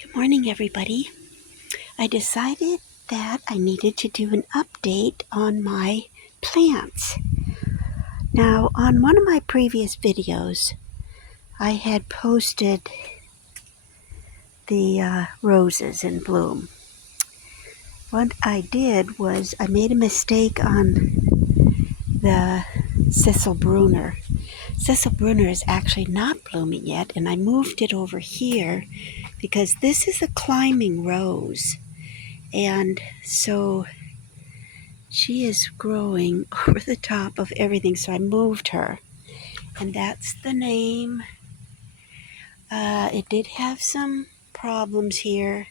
Good morning, everybody. I decided that I needed to do an update on my plants. Now, on one of my previous videos, I had posted the roses in bloom. What I did was I made a mistake on the Brunner. Brunner is actually not blooming yet, and I moved it over here because this is a climbing rose. And so she is growing over the top of everything, so I moved her. And that's the name. It did have some problems here,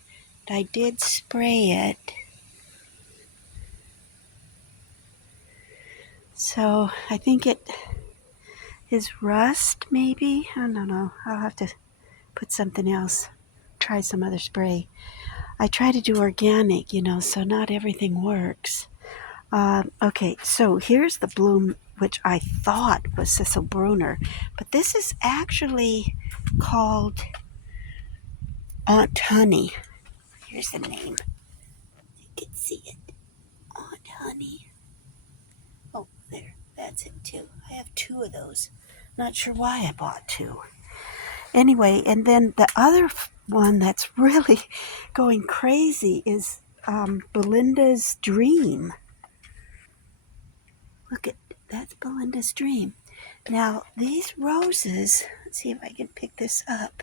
but I did spray it. So I think it is rust, maybe? I don't know. I'll have to put something else, try some other spray. I try to do organic, so not everything works. Okay, so here's the bloom, which I thought was Brunner, but this is actually called Aunt Honey. Here's the name. You can see it. Aunt Honey. Oh, there. That's it, too. I have two of those. Not sure why I bought two. Anyway, and then the other one that's really going crazy is Belinda's Dream. Look at that's Belinda's Dream. Now, these roses, let's see if I can pick this up.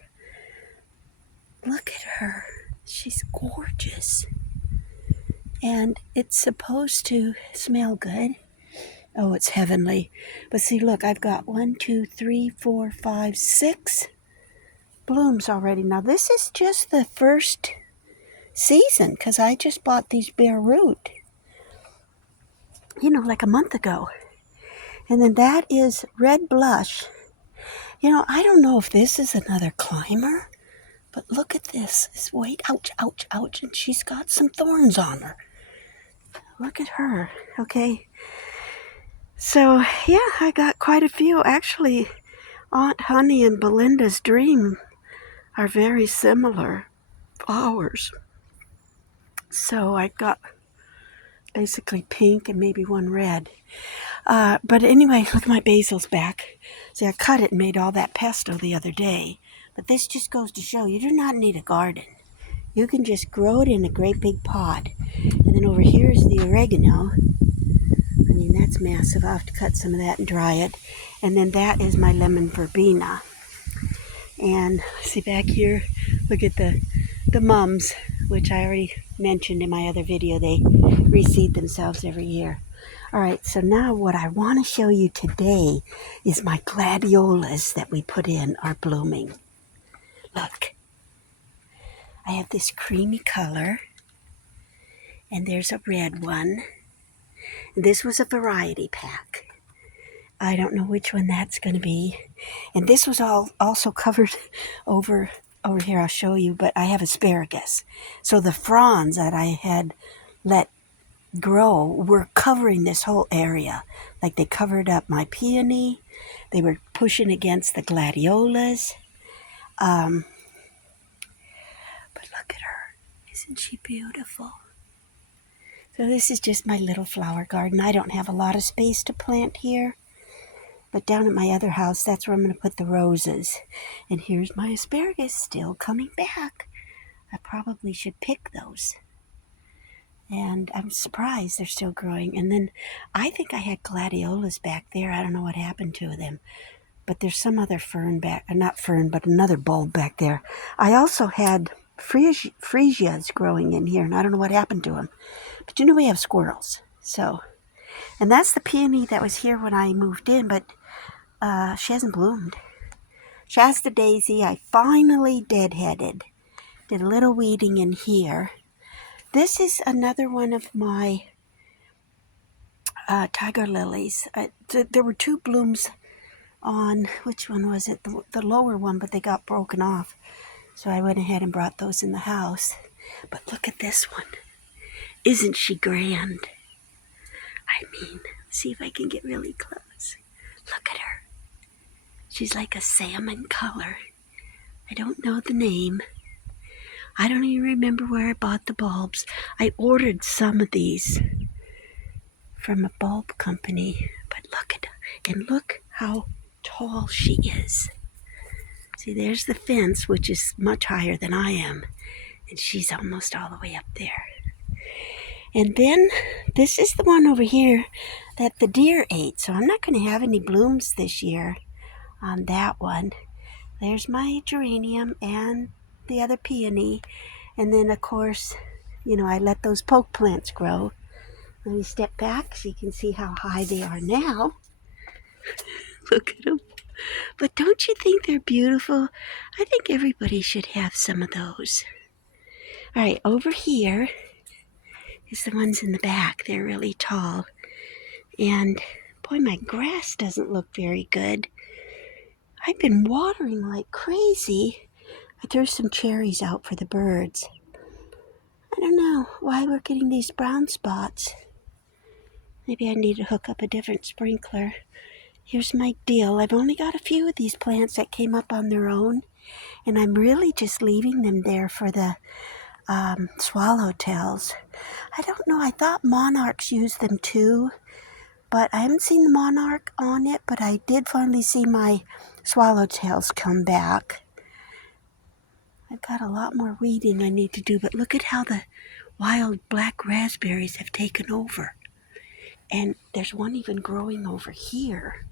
Look at her. She's gorgeous. And it's supposed to smell good. Oh, it's heavenly. But see, look, I've got 1, 2, 3, 4, 5, 6 blooms already. Now, this is just the first season because I just bought these bare root, like a month ago. And then that is red blush. I don't know if this is another climber, but look at this. Wait, ouch, ouch, ouch. And she's got some thorns on her. Look at her, okay? So, yeah, I got quite a few. Actually, Aunt Honey and Belinda's Dream are very similar flowers. So I got basically pink and maybe one red. But anyway, look at my basil's back. See, I cut it and made all that pesto the other day. But this just goes to show you do not need a garden. You can just grow it in a great big pot. And then over here is the oregano. I mean, that's massive. I'll have to cut some of that and dry it. And then that is my lemon verbena. And see back here, look at the mums, which I already mentioned in my other video. They reseed themselves every year. All right, so now what I want to show you today is my gladiolas that we put in are blooming. Look, I have this creamy color, and there's a red one. This was a variety pack. I don't know which one that's going to be. And this was all also covered over here. I'll show you, but I have asparagus. So the fronds that I had let grow were covering this whole area. Like they covered up my peony. They were pushing against the gladiolas. But look at her. Isn't she beautiful? So this is just my little flower garden. I don't have a lot of space to plant here. But down at my other house, that's where I'm going to put the roses. And here's my asparagus still coming back. I probably should pick those. And I'm surprised they're still growing. And then I think I had gladiolas back there. I don't know what happened to them. But there's some other fern back, not fern, but another bulb back there. I also had freesias growing in here, and I don't know what happened to them. But we have squirrels. So, and that's the peony that was here when I moved in, but she hasn't bloomed. Shasta Daisy, I finally deadheaded. Did a little weeding in here. This is another one of my tiger lilies. There were two blooms on, which one was it? The lower one, but they got broken off. So I went ahead and brought those in the house. But look at this one. Isn't she grand? I mean, see if I can get really close. Look at her. She's like a salmon color. I don't know the name. I don't even remember where I bought the bulbs. I ordered some of these from a bulb company. But look how tall she is. See, there's the fence, which is much higher than I am. And she's almost all the way up there. And then this is the one over here that the deer ate. So I'm not going to have any blooms this year on that one. There's my geranium and the other peony. And then, of course, I let those poke plants grow. Let me step back so you can see how high they are now. Look at them. But don't you think they're beautiful? I think everybody should have some of those. All right, over here is the ones in the back. They're really tall. And boy, my grass doesn't look very good. I've been watering like crazy. I threw some cherries out for the birds. I don't know why we're getting these brown spots. Maybe I need to hook up a different sprinkler. Here's my deal. I've only got a few of these plants that came up on their own, and I'm really just leaving them there for the swallowtails. I don't know. I thought monarchs use them too, but I haven't seen the monarch on it, but I did finally see my swallowtails come back. I've got a lot more weeding I need to do, but look at how the wild black raspberries have taken over. And there's one even growing over here.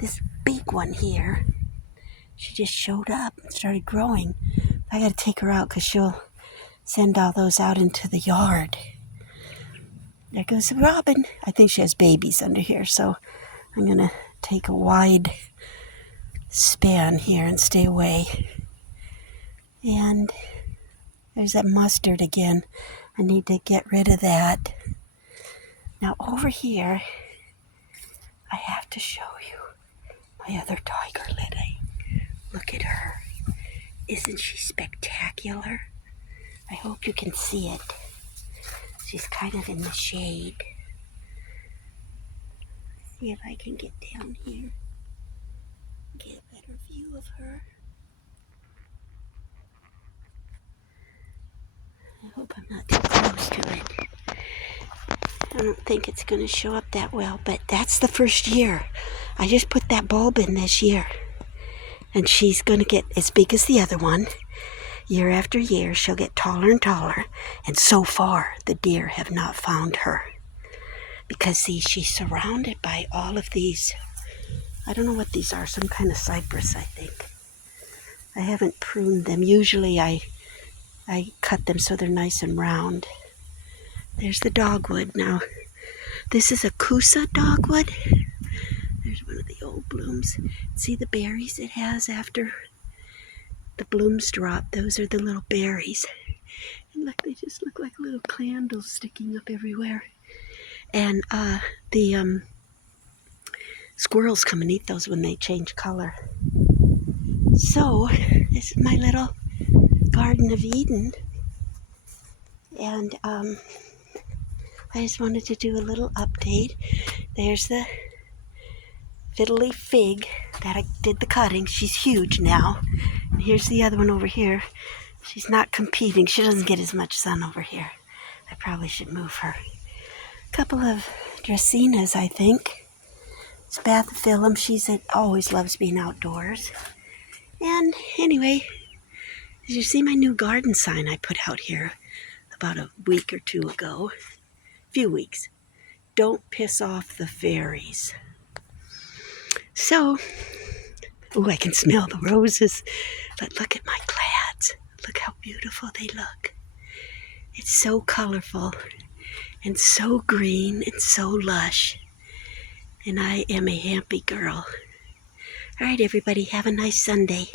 This big one here. She just showed up and started growing. I gotta take her out because she'll send all those out into the yard. There goes the robin. I think she has babies under here, so I'm gonna take a wide span here and stay away. And there's that mustard again. I need to get rid of that. Now over here, I have to show you my other tiger lily. Look at her. Isn't she spectacular? I hope you can see it. She's kind of in the shade. Let's see if I can get down here. Get a better view of her. I hope I'm not too close to it. I don't think it's going to show up that well, but that's the first year. I just put that bulb in this year. And she's going to get as big as the other one. Year after year, she'll get taller and taller. And so far, the deer have not found her. Because, see, she's surrounded by all of these. I don't know what these are. Some kind of cypress, I think. I haven't pruned them. Usually I cut them so they're nice and round. There's the dogwood. Now, this is a Kusa dogwood. There's one of the old blooms. See the berries it has after the blooms drop? Those are the little berries. And look, they just look like little candles sticking up everywhere. And the squirrels come and eat those when they change color. So, this is my little Garden of Eden. And I just wanted to do a little update. There's the fiddly fig that I did the cutting. She's huge now. And here's the other one over here. She's not competing. She doesn't get as much sun over here. I probably should move her. A couple of dracaenas, I think. It's Bathyphyllum. Always loves being outdoors. And anyway, did you see my new garden sign I put out here about a week or two ago? Few weeks. Don't piss off the fairies. So, I can smell the roses, but look at my glads. Look how beautiful they look. It's so colorful and so green and so lush. And I am a happy girl. All right, everybody, have a nice Sunday.